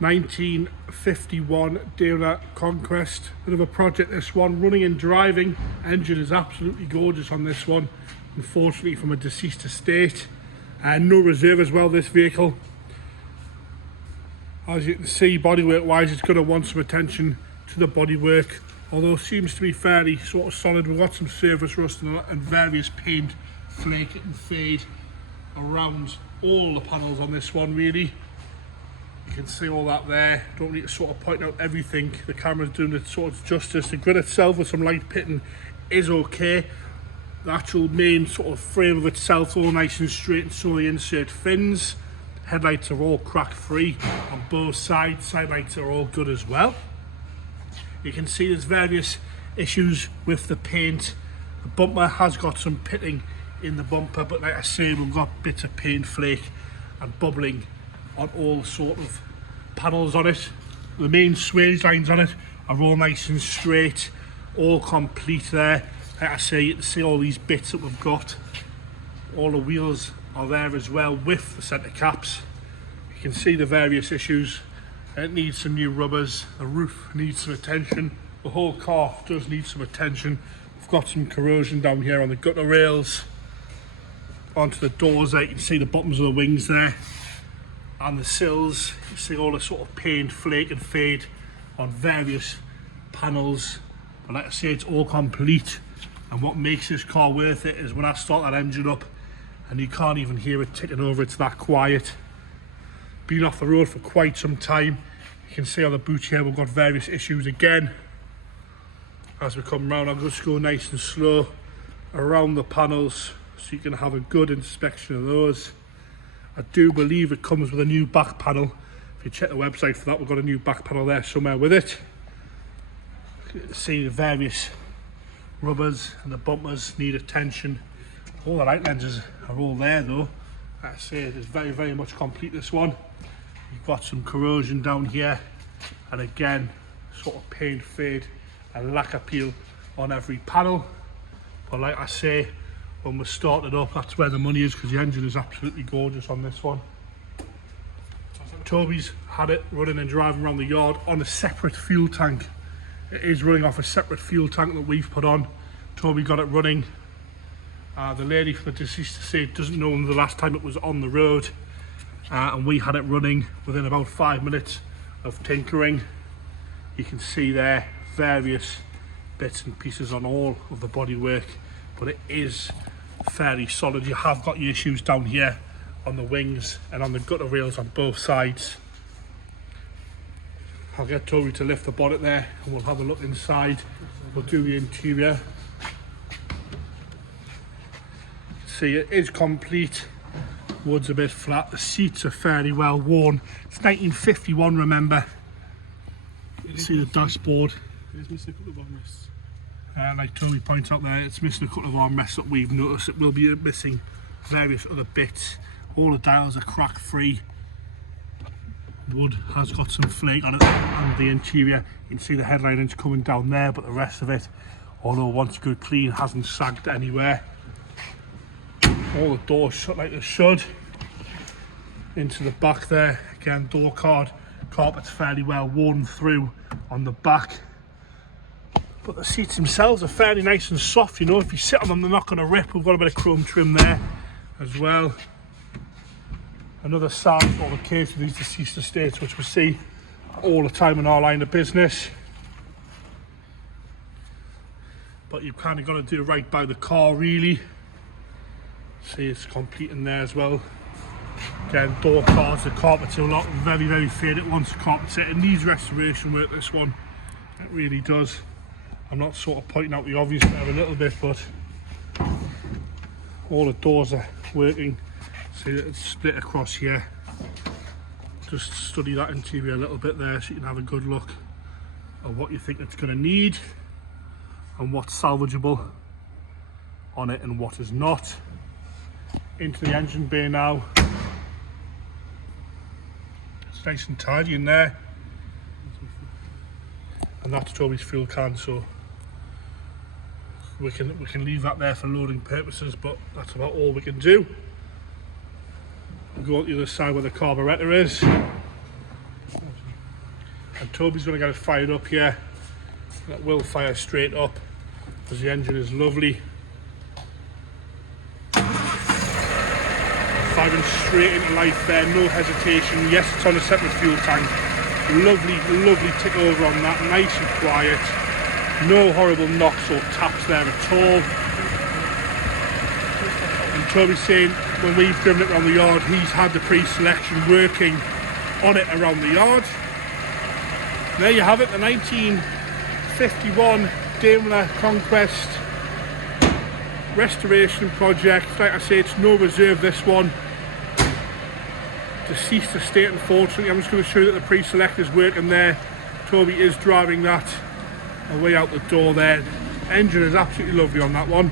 1951 Daimler Conquest. Bit of a project this one, running and driving. Engine is absolutely gorgeous on this one, unfortunately from a deceased estate. And no reserve as well, this vehicle. As you can see, bodywork wise, it's going to want some attention to the bodywork, although it seems to be fairly sort of solid. We've got some surface rust and various paint flake and fade around all the panels on this one really. You can see all that there. Don't need to sort of point out everything. The camera's doing it sort of justice. The grid itself with some light pitting is okay. The actual main sort of frame of itself all nice and straight, and so the insert fins. Headlights are all crack free on both sides. Side lights are all good as well. You can see there's various issues with the paint. The bumper has got some pitting in the bumper, but like I say, we've got bits of paint flake and bubbling on all sort of panels on it. The main swage lines on it are all nice and straight, all complete there. Like I say, you can see all these bits that we've got. All the wheels are there as well with the centre caps. You can see the various issues. It needs some new rubbers, the roof needs some attention, the whole car does need some attention. We've got some corrosion down here on the gutter rails, onto the doors there. You can see the bottoms of the wings there, and the sills. You see all the sort of paint flake and fade on various panels, but like I say, it's all complete. And what makes this car worth it is when I start that engine up and you can't even hear it ticking over, it's that quiet. Been off the road for quite some time. You can see on the boot here we've got various issues again. As we come round, I'm just going nice and slow around the panels so you can have a good inspection of those. I do believe it comes with a new back panel. If you check the website for that, we've got a new back panel there somewhere with it. You can see the various rubbers and the bumpers need attention. All the light lenses are all there though. Like I say, it is very much complete, this one. You've got some corrosion down here, and again sort of paint fade and lacquer peel on every panel. But like I say, when we started up, that's where the money is, because the engine is absolutely gorgeous on this one. Toby's had it running and driving around the yard on a separate fuel tank. It is running off a separate fuel tank that we've put on. Toby got it running. The lady from the deceased estate doesn't know when the last time it was on the road, and we had it running within about 5 minutes of tinkering. You can see there various bits and pieces on all of the bodywork, but it is fairly solid. You have got your issues down here on the wings and on the gutter rails on both sides. I'll get Toby to lift the bonnet there and we'll have a look inside. We'll do the interior. See, it is complete. Wood's a bit flat, the seats are fairly well worn. It's 1951, remember. You can see the dashboard. It is missing a couple of armrests. Like Toby points out there, it's missing a couple of armrests that we've noticed. It will be missing various other bits. All the dials are crack free. Wood has got some flake on it and the interior. You can see the headlinings coming down there, but the rest of it, although once good clean, hasn't sagged anywhere. All the doors shut like they should. Into the back there, again door card. Carpet's fairly well worn through on the back. But the seats themselves are fairly nice and soft, you know, if you sit on them they're not going to rip. We've got a bit of chrome trim there as well. Another sign for the case of these deceased estates, which we see all the time in our line of business. But you've kind of got to do right by the car really. See, it's complete in there as well. Again, door cards, the carpets are a lot very faded once the carpet's it. It needs restoration work, this one. It really does. I'm not sort of pointing out the obvious there a little bit, but all the doors are working. See that it's split across here. Just study that interior a little bit there so you can have a good look at what you think it's going to need and what's salvageable on it and what is not. Into the engine bay now. It's nice and tidy in there. And that's Toby's fuel can, so we can leave that there for loading purposes, but that's about all we can do. We'll go on the other side where the carburetor is. And Toby's going to get it fired up here. That will fire straight up because the engine is lovely. Firing straight into life there, no hesitation. Yes, it's on a separate fuel tank. Lovely, lovely tick over on that, nice and quiet. No horrible knocks or taps there at all. And Toby's saying when we've driven it around the yard, he's had the pre-selection working on it around the yard. There you have it, the 1951 Daimler Conquest restoration project. Like I say, it's no reserve, this one. Deceased estate, unfortunately. I'm just going to show you that the pre-select is working there. Toby is driving that away out the door there. Engine is absolutely lovely on that one.